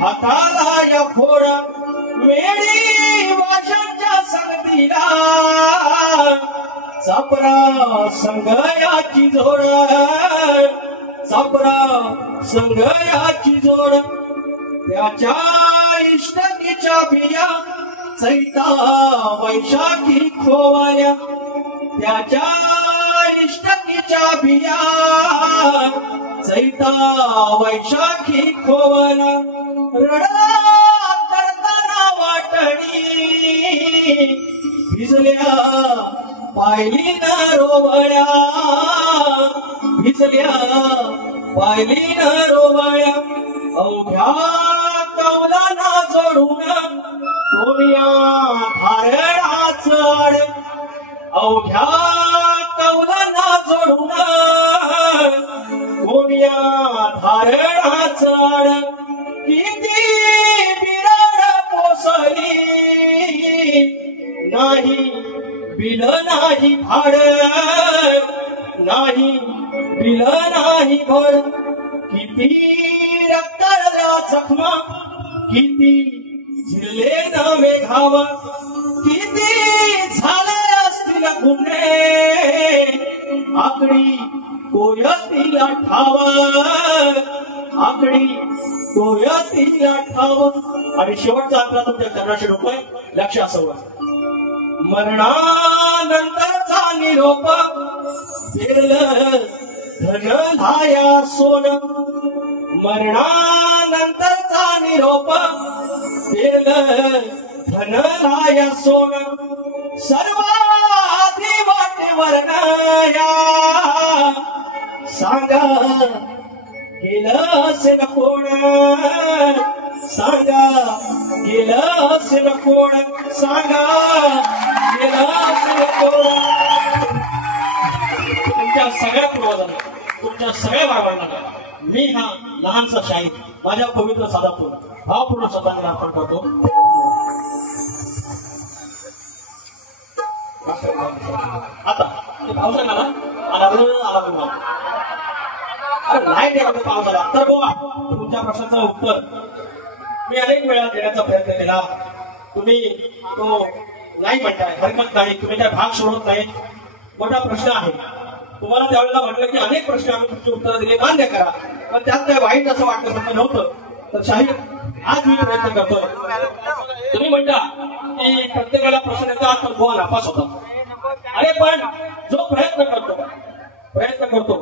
हाताला या फोड. वेडी वाशांच्या संगतीला चापरा संगयाची जोड, चापरा संगयाची जोड. त्याच्या इष्टकीच्या बिया चैता वैशाखी खोवाल्या, त्याच्या इष्टकीच्या बिया चैता वैशाखी खोवाला. रडला करताना वाटणी भिजल्या पायली न रोवळ्या, भिजल्या पायली न रोवळ्या. अवघ्या कौलाना जोडून कोणिया धारणाच आड, अवघ्या कौलाना जोडून कोणिया धारणाच आड. किती बिराड पोसली नाही बिल नाही भाड, नाही बिल नाही भड. किती रक्ताळल्या जखमा, किती झिरले नवे घाव, किती झाले असतील गुन्हे आकडी कोयतीला ठाव, आकडी कोयतीला ठाव. आणि शेवटचा आपला तुमच्या चरणाशी रुपये लक्ष असावं. मरणानंतरचा निरोप पेरलं धन लाया सोन, मरणानंतरचा निरोप पेरलं धन लाया सोन. सर्वाधी वाटेवर नया सांगा गेलं असेल कोण, सांगा गेलं असेल कोण, सांगा गेलं असेल कोण. तुमच्या सगळ्या पूर्वजांना, तुमच्या सगळ्या बाळांना मी हा लहानसा शाहीर माझ्या पवित्र साधापूर भावपूर्ण शब्दांना अर्पण करतो. आता पावसा आला आला अरे लाईट आहे पाऊस आला तर बघा तुमच्या प्रश्नाचं उत्तर मी अनेक वेळा देण्याचा प्रयत्न केला. तुम्ही तो नाही म्हणताय, हरकत नाही, तुम्ही काय भाग सोडत नाही. मोठा प्रश्न आहे. तुम्हाला त्यावेळेला म्हटलं की अनेक प्रश्न आम्ही तुमची उत्तरं दिली, मान्य करा, पण त्यात काय वाईट असं वाटलं नव्हतं. तर शाहीर आज मी प्रयत्न करतोय. तुम्ही म्हणता की प्रत्येकाला प्रश्न येतात तर गोवा नापास होता. अरे पण जो प्रयत्न करतो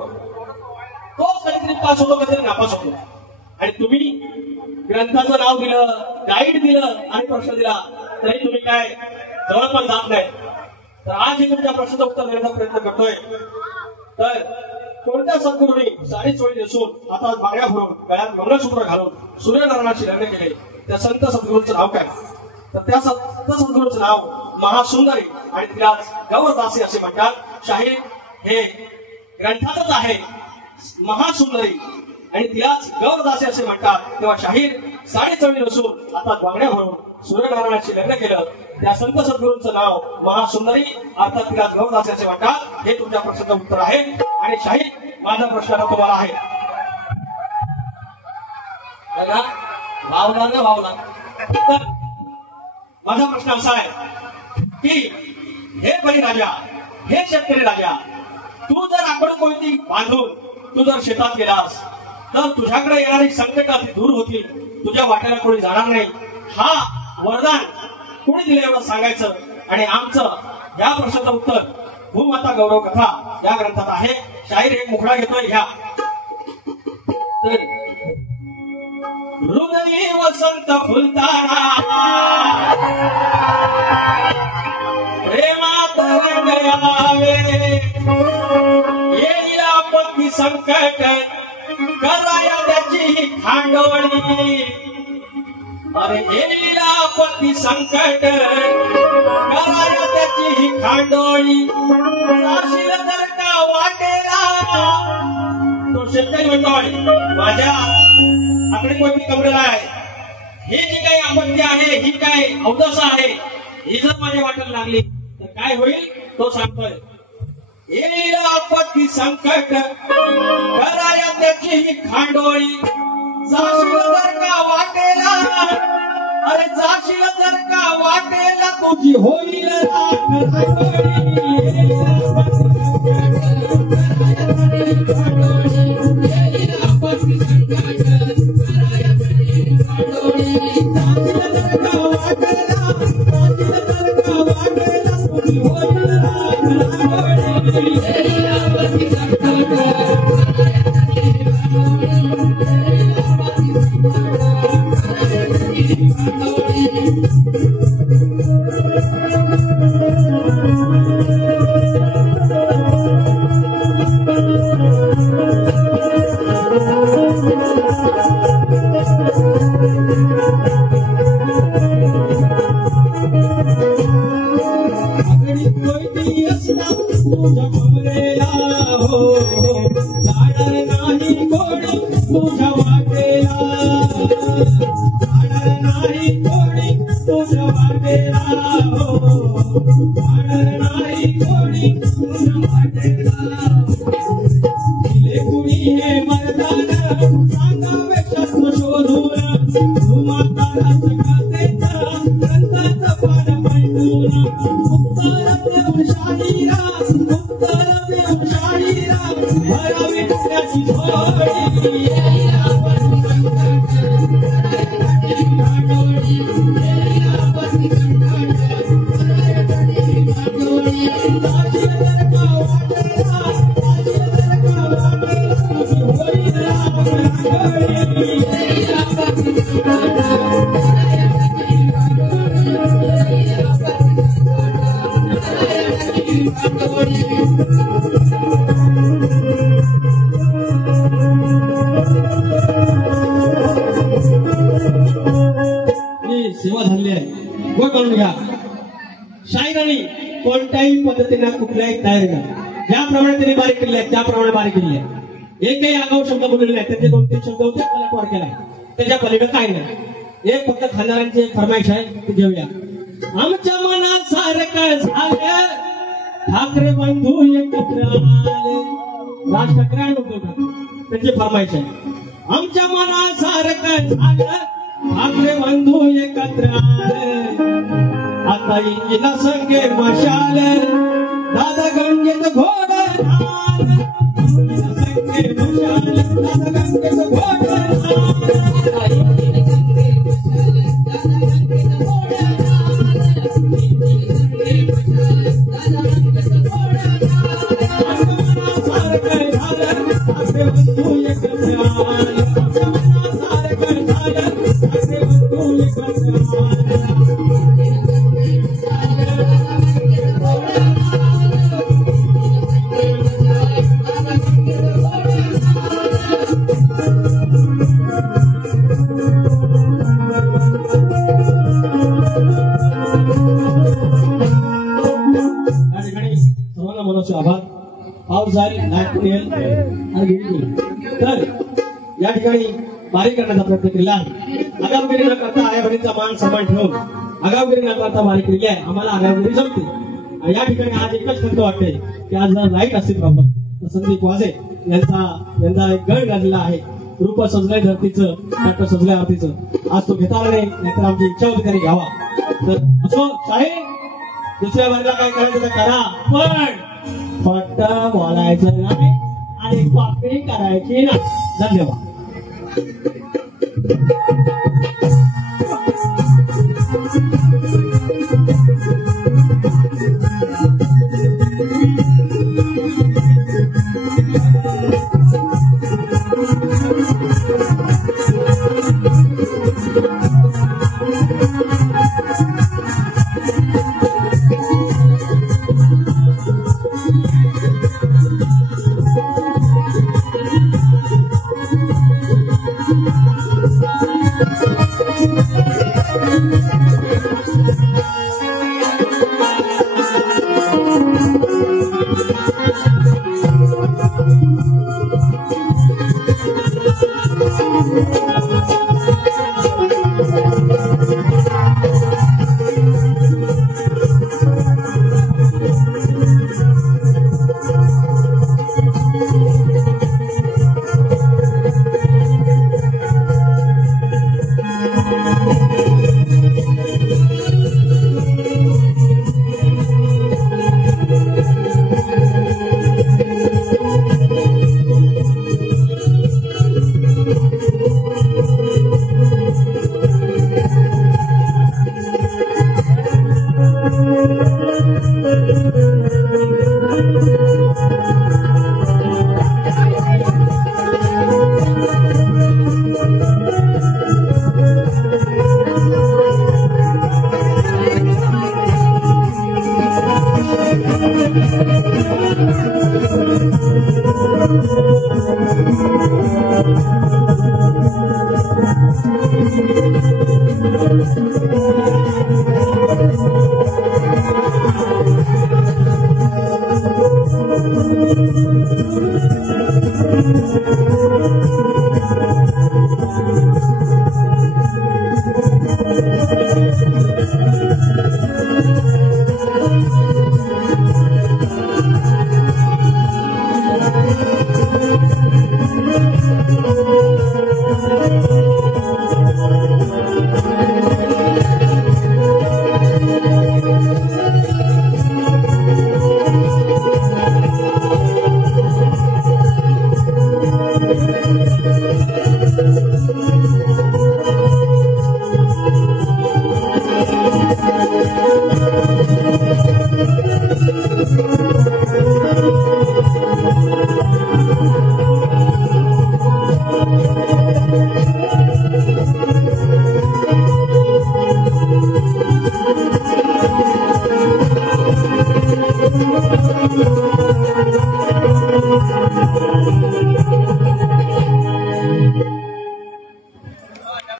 तोच कधीतरी पास होतो, कधीतरी नापास होतो. आणि तुम्ही ग्रंथाचं नाव दिलं, गाईड दिलं आणि प्रश्न दिला तरी तुम्ही काय जवळ पण जात नाही. तर आज मी तुमच्या प्रश्नाचं उत्तर देण्याचा प्रयत्न करतोय. तर कोणत्या सद्गुरूंनी साडी चोळी नेसून हातात बांगड्या भरून गळ्यात मंगळसूत्र घालून सूर्यनारायणाशी लग्न केले त्या संत सद्गुरूंचं नाव काय? तर त्या संत सद्गुरूंचं नाव महासुंदरी आणि तिलाच गौरदासी असे म्हणतात. शाहीर हे ग्रंथातच आहे महासुंदरी आणि तिलाच गौरदासी असे म्हणतात. तेव्हा शाहीर साडी चोळी नेसून हातात बांगड्या भरून सूर्यनारायणाशी लग्न केलं त्या संत सद्गुरूंचं नाव महासुंदरी अर्थात तिला गौरदासी असे म्हणतात. हे तुमच्या प्रश्नाचं उत्तर आहे. आणि शाहीर माझा प्रश्न तुम्हाला आहे वावला न वावला. तर माझा प्रश्न असा आहे की हे बळीराजा, हे शेतकरी राजा, तू जर आपण कोणती बांधून तू जर शेतात गेलास तर तुझ्याकडे येणारी संकट ती दूर होतील, तुझ्या वाट्याला कोणी जाणार नाही. हा वरदान कोणी दिलं एवढं सांगायचं. आणि आमचं या प्रश्नाचं उत्तर भूमाता गौरव कथा या ग्रंथात आहे. शाहीर एक मुखडा घेतोय घ्या. तर हृदयी वसंत फुलताना प्रेमात रंग यावे, येईल आपत्ती संकट कराया त्याची खांडोळी. अरे येईल आपत्ती संकट कराया त्याची खांडोळी. साशील जर का वाटेला तो शेतकरी म्हणतोय माझ्या आकडे कोणती कमरेला आहे, ही जी काही आपत्ती आहे, ही काय अवदसा आहे, ही जर माझ्या वाटेला लागली तर काय होईल तो सांगतोय. येईल आपत्ती संकट कराया त्याची खांडोळी. जाशील जर का वाटेला, अरे जाशील जर का वाटेला तुझी होईल सेवा झालेली आहे. गोड करून घ्या. शाहिरांनी कोणत्याही पद्धतीने कुठल्याही तयारीनं ज्याप्रमाणे त्यांनी बारीक केले आहे त्याप्रमाणे बारीक केली आहे. एकही आगाऊ शब्द बोललेले नाही. त्याचे 2-3 शब्द होते पलटवार केलाय. त्याच्या पलीकडे काही नाही. एक फक्त खाणाऱ्यांची एक फरमाईश आहे ती घेऊया. आमच्या मनासारखं झालं ठाकरे बंधू एकत्र आले. राज ठाकरे आणि उद्धव ठाकरे त्यांची फरमाईश आहे. आमच्या मनासारखं झालं ठाकरे बंधू एकत्र आले. आता इंजिना संगे मशाल दादा गंगेत घोड संगे मशाल दादा गंगेत घोड सर्वांना मनोचे आभार. पाऊस जाईल, लाईट पण येईल आणि गेली. तर या ठिकाणी बारीक करण्याचा प्रयत्न केला आहे. आगावगिरी न करता आयाबहिणीचा मान सन्मान ठेवून आगावगिरी न करता बारीक केली आहे. आम्हाला आगावगिरी जमते. आणि या ठिकाणी आज एकच खंत वाटते की आज जर लाईट असते प्रॉपर तर संदीप वाजे यांचा एक गड गाजलेला आहे. रूप सजलंय धरतीचं, नाट्य सजलंय आरतीचं. आज तो घेता आला नाही, नाहीतर आमची इच्छा होती त्याने घ्यावा. तर असो शाहीर, दुसऱ्या बारीला काय करायचं तर करा, पण फक्त बोलायचं नाही आणि कॉपी करायची नाही. धन्यवाद.